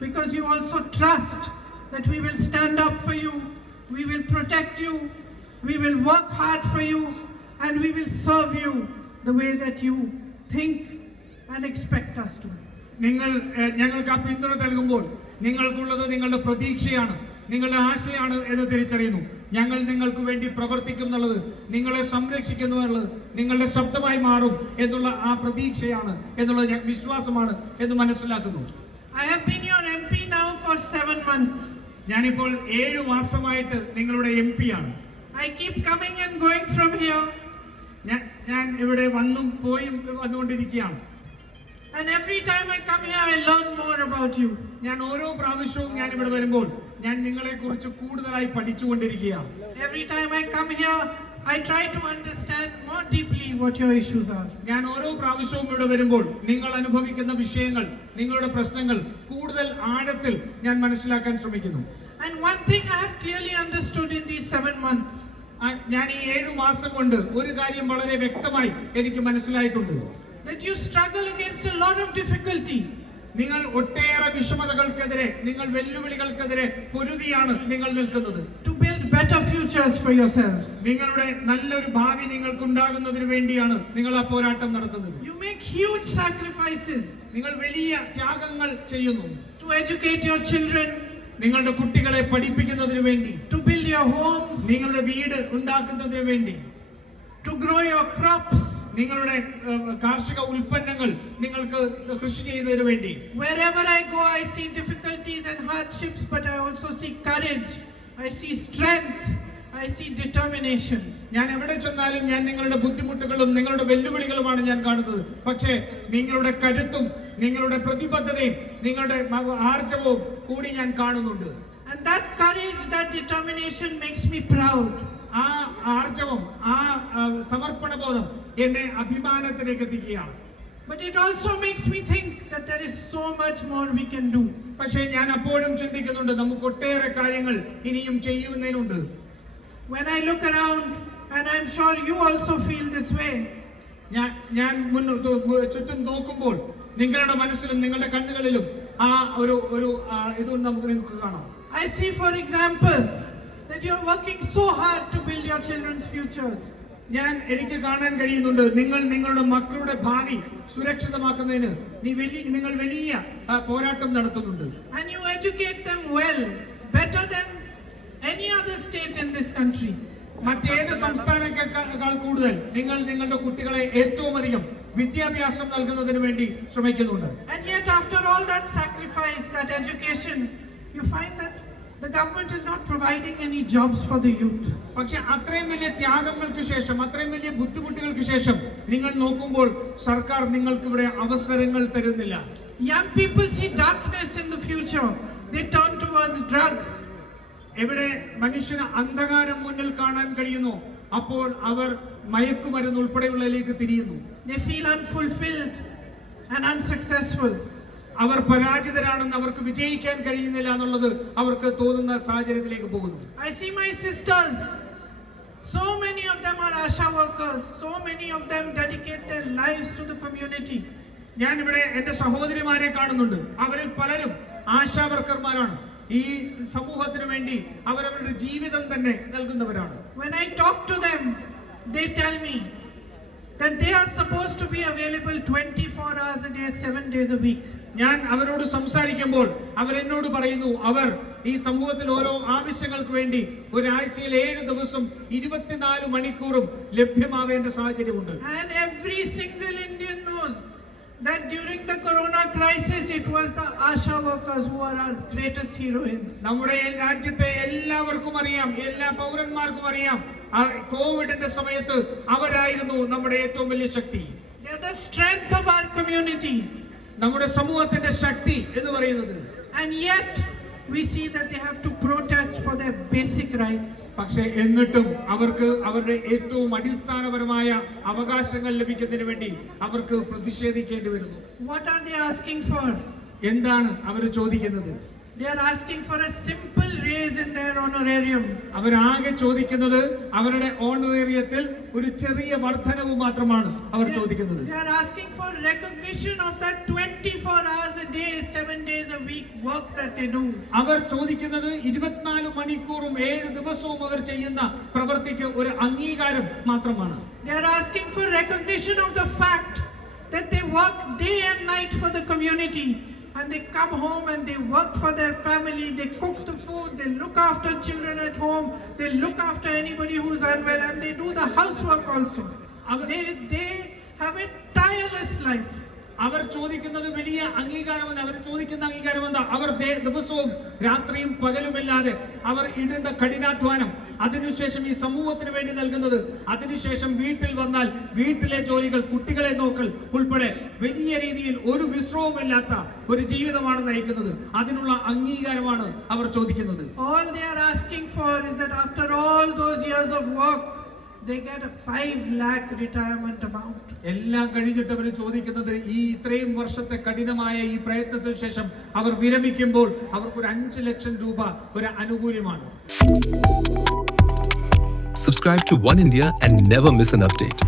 because you also trust that we will stand up for you, we will protect you, we will work hard for you, and we will serve you the way that you think and expect us to. നിങ്ങൾ ഞങ്ങൾക്ക് ആ പിന്തുണ നൽകുമ്പോൾ നിങ്ങൾക്കുള്ളത് നിങ്ങളുടെ പ്രതീക്ഷയാണ് നിങ്ങളുടെ ആശയാണ് എന്ന് തിരിച്ചറിയുന്നു ഞങ്ങൾ നിങ്ങൾക്ക് വേണ്ടി പ്രവർത്തിക്കും എന്നുള്ളത് നിങ്ങളെ സംരക്ഷിക്കുന്നു എന്നുള്ളത് നിങ്ങളുടെ ശബ്ദമായി മാറും എന്നുള്ള ആ പ്രതീക്ഷയാണ് എന്നുള്ളത് വിശ്വാസമാണ് എന്ന് മനസ്സിലാക്കുന്നു I have been your months. ഞാനിപ്പോൾ ഏഴ് മാസമായിട്ട് നിങ്ങളുടെ എം പി ആണ്. I keep coming and going from here ഞാൻ ഞാൻ ഇവിടെ വന്നും പോയും വന്നുകൊണ്ടിരിക്കുകയാണ്. And every time I come here I learn more about you ഞാൻ ഓരോ പ്രാവശ്യവും ഞാൻ ഇവിടെ വരുമ്പോൾ ഞാൻ നിങ്ങളെ കുറിച്ച് കൂടുതലായി പഠിച്ചുകൊണ്ടിരിക്കുകയാണ്. Every time I come here, I try to understand more deeply what your issues are. ഞാൻ ഓരോ പ്രാവശ്യവും ഇവിടെ വരുമ്പോൾ നിങ്ങൾ അനുഭവിക്കുന്ന വിഷയങ്ങൾ നിങ്ങളുടെ പ്രശ്നങ്ങൾ കൂടുതൽ ആഴത്തിൽ ഞാൻ മനസ്സിലാക്കാൻ ശ്രമിക്കുന്നു And one thing I have clearly understood in these seven months ആ, ഞാൻ ഈ ഏഴു മാസം കൊണ്ട് ഒരു കാര്യം വളരെ വ്യക്തമായി എനിക്ക് മനസ്സിലായിട്ടുണ്ട് that you struggle against a lot of difficulty. നിങ്ങൾ ഒട്ടേറെ വിഷമതകൾക്കെതിരെ നിങ്ങൾ വെല്ലുവിളികൾക്കെതിരെ പൊരുതിയാണ് നിങ്ങൾ നിൽക്കുന്നത്. To build better futures for yourselves. നിങ്ങളുടെ നല്ലൊരു ഭാവി നിങ്ങൾക്ക് ഉണ്ടാകുന്നതിന് വേണ്ടിയാണ് നിങ്ങൾ ആ പോരാട്ടം നടത്തുന്നത്. You make huge sacrifices. നിങ്ങൾ വലിയ ത്യാഗങ്ങൾ ചെയ്യുന്നു. To educate your children, നിങ്ങളുടെ കുട്ടികളെ പഠിപ്പിക്കുന്നതിന് വേണ്ടി. To build your homes, നിങ്ങളുടെ വീട് ഉണ്ടാക്കുന്നതിന് വേണ്ടി. To grow your crops. നിങ്ങളുടെ കാർഷിക ഉൽപ്പന്നങ്ങൾ നിങ്ങൾക്ക് കൃഷി ചെയ്യുന്നതിന് വേണ്ടി Wherever I go, I see difficulties and hardships, but I also see courage. I see strength. I see determination. ഞാൻ എവിടെ ചെന്നാലും ഞാൻ നിങ്ങളുടെ ബുദ്ധിമുട്ടുകളും നിങ്ങളുടെ വെല്ലുവിളികളുമാണ് ഞാൻ കാണുന്നത് പക്ഷേ നിങ്ങളുടെ കരുത്തും നിങ്ങളുടെ പ്രതിബദ്ധതയും നിങ്ങളുടെ ആർജവവും കൂടി ഞാൻ കാണുന്നുണ്ട് And that courage, that determination makes me proud. ആ ആർജവം ആ സമർപ്പണ ബോധം എന്നെ അഭിമാനത്തിലേക്ക് എത്തിക്കുകയാണ് But it also makes me think that there is so much more we can do. പക്ഷേ ഞാൻ അപ്പോഴും ചിന്തിക്കുന്നുണ്ട് നമുക്ക് ഒട്ടേറെ കാര്യങ്ങൾ ഇനിയും ചെയ്യുന്നതിനുണ്ട്. When I look around, and I'm sure you also feel this way, ഞാൻ ഞാൻ മുന്നോട്ട് ചുറ്റും നോക്കുമ്പോൾ നിങ്ങളുടെ മനസ്സിലും നിങ്ങളുടെ കണ്ണുകളിലും ആ ഒരു ഒരു ഇത് നമുക്ക് നിങ്ങൾക്ക് കാണാം. I see, for example, that you're working so hard to build your children's futures. ഞാൻ എനിക്ക് കാണാൻ കഴിയുന്നുണ്ട് നിങ്ങൾ നിങ്ങളുടെ മക്കളുടെ ഭാവി സുരക്ഷിതമാക്കുന്നതിന് നീ വലിയ നിങ്ങൾ വലിയ ആ, പോരാട്ടം നടത്തുന്നുണ്ട് And you educate them well, better than any other state in this country. മറ്റേത് സംസ്ഥാനത്തേക്കാൾ കൂടുതൽ നിങ്ങൾ നിങ്ങളുടെ കുട്ടികളെ ഏറ്റവും അധികം വിദ്യാഭ്യാസം നൽകുന്നതിന് വേണ്ടി ശ്രമിക്കുന്നുണ്ട് And yet, after all that sacrifice, that education, you find that the government is not providing any jobs for the youth. പക്ഷെ അത്രയും വലിയ ത്യാഗങ്ങൾക്ക് ശേഷം അത്രയും വലിയ ബുദ്ധിമുട്ടുകൾക്ക് ശേഷം നിങ്ങൾ നോക്കുമ്പോൾ സർക്കാർ നിങ്ങൾക്ക് ഇവിടെ അവസരങ്ങൾ തരുന്നില്ല Young people see darkness in the future, they turn towards drugs. എവിടെ മനുഷ്യന് അന്ധകാരം മുന്നിൽ കാണാൻ കഴിയുന്നു അപ്പോൾ അവർ മയക്കുമരുന്ന് ഉൾപ്പെടെയുള്ളതിലേക്ക് തിരിയുന്നു They feel unfulfilled and unsuccessful. അവർ പരാജിതരാണെന്ന് അവർക്ക് വിജയിക്കാൻ കഴിയുന്നില്ല എന്നുള്ളത് അവർക്ക് തോന്നുന്ന സാഹചര്യത്തിലേക്ക് പോകുന്നു. I see my sisters so many of them are ASHA workers so many of them dedicate lifes to the community ഞാൻ ഇവിടെ എന്റെ സഹോദരിമാരെ കാണുന്നുണ്ട്. അവരിൽ പലരും ആശാ വർക്കർമാരാണ്. ഈ സമൂഹത്തിന് വേണ്ടി അവരവരുടെ ജീവിതം തന്നെ നൽകുന്നവരാണ്. When i talk to them they tell me that they are supposed to be available 24 hours a day 7 days a week. ഞാൻ അവരോട് സംസാരിക്കുമ്പോൾ അവരെന്നോട് പറയുന്നു അവർ ഈ സമൂഹത്തിൽ ഓരോ ആവശ്യങ്ങൾക്ക് വേണ്ടി ഒരാഴ്ചയിൽ ഏഴ് ദിവസം ഇരുപത്തിനാല് മണിക്കൂറും ലഭ്യമാവേണ്ട സാഹചര്യമുണ്ട് And every single Indian knows that during the corona crisis, it was the Asha workers who are our greatest heroines. നമ്മുടെ രാജ്യത്തെ എല്ലാവർക്കും അറിയാം എല്ലാ പൗരന്മാർക്കും അറിയാം കോവിഡിന്റെ സമയത്ത് അവരായിരുന്നു നമ്മുടെ ഏറ്റവും വലിയ ശക്തി They are the strength of our community. നമ്മുടെ സമൂഹത്തിന്റെ ശക്തി എന്ന് പറയുന്നത് And yet, we see that they have to protest for their basic rights. പക്ഷേ എന്നിട്ടും അവർക്ക് അവരുടെ ഏറ്റവും അടിസ്ഥാനപരമായ അവകാശങ്ങൾ ലഭിക്കുന്നതിന് വേണ്ടി അവർക്ക് പ്രതിഷേധിക്കേണ്ടി വരുന്നു What are they asking for? എന്താണ് അവർ ചോദിക്കുന്നത് They are asking for a simple raise in their honorarium. അവരാകെ ചോദിക്കുന്നത് അവരുടെ ഓണറേറിയത്തിൽ ഒരു ചെറിയ വർധനവ് മാത്രമാണ് അവർ They- ചോദിക്കുന്നത് They are asking for recognition of that 24 hours a day, 7 days a week work that they do. അവർ ചോദിക്കുന്നത് ഇരുപത്തിനാല് മണിക്കൂറും ഏഴ് ദിവസവും അവർ ചെയ്യുന്ന പ്രവൃത്തിക്ക് ഒരു അംഗീകാരം മാത്രമാണ് They are asking for recognition of the fact that they work day and night for the community And they come home and they work for their family, they cook the food, they look after children at home, they look after anybody who's unwell and they do the housework also. They, they have a tireless life. അവർ ചോദിക്കുന്നത് വലിയ അംഗീകാരമല്ല അവർ ചോദിക്കുന്ന അംഗീകാരമല്ല അവർ ദിവസവും രാത്രിയും പകലുമില്ലാതെ അവർ ഇടുന്ന കഠിനാധ്വാനം അതിനുശേഷം ഈ സമൂഹത്തിന് വേണ്ടി നൽകുന്നത് അതിനുശേഷം വീട്ടിൽ വന്നാൽ വീട്ടിലെ ജോലികൾ കുട്ടികളെ നോക്കൽ ഉൾപ്പെടെ വലിയ രീതിയിൽ ഒരു വിശ്രമവുമില്ലാത്ത ഒരു ജീവിതമാണ് നയിക്കുന്നത്. അതിനുള്ള അംഗീകാരമാണ് അവർ ചോദിക്കുന്നത്. All they are asking for is that after all those years of work, they get a 5 lakh retirement amount. എല്ലാം കഴിഞ്ഞിട്ട് അവർ ചോദിക്കുന്നത് ഈ ഇത്രയും വർഷത്തെ കഠിനമായ ഈ പ്രയത്നത്തിന് ശേഷം അവർ വിരമിക്കുമ്പോൾ അവർക്ക് ഒരു അഞ്ച് ലക്ഷം രൂപ ഒരു അനുകൂല്യമാണ് Subscribe to One India and never miss an update.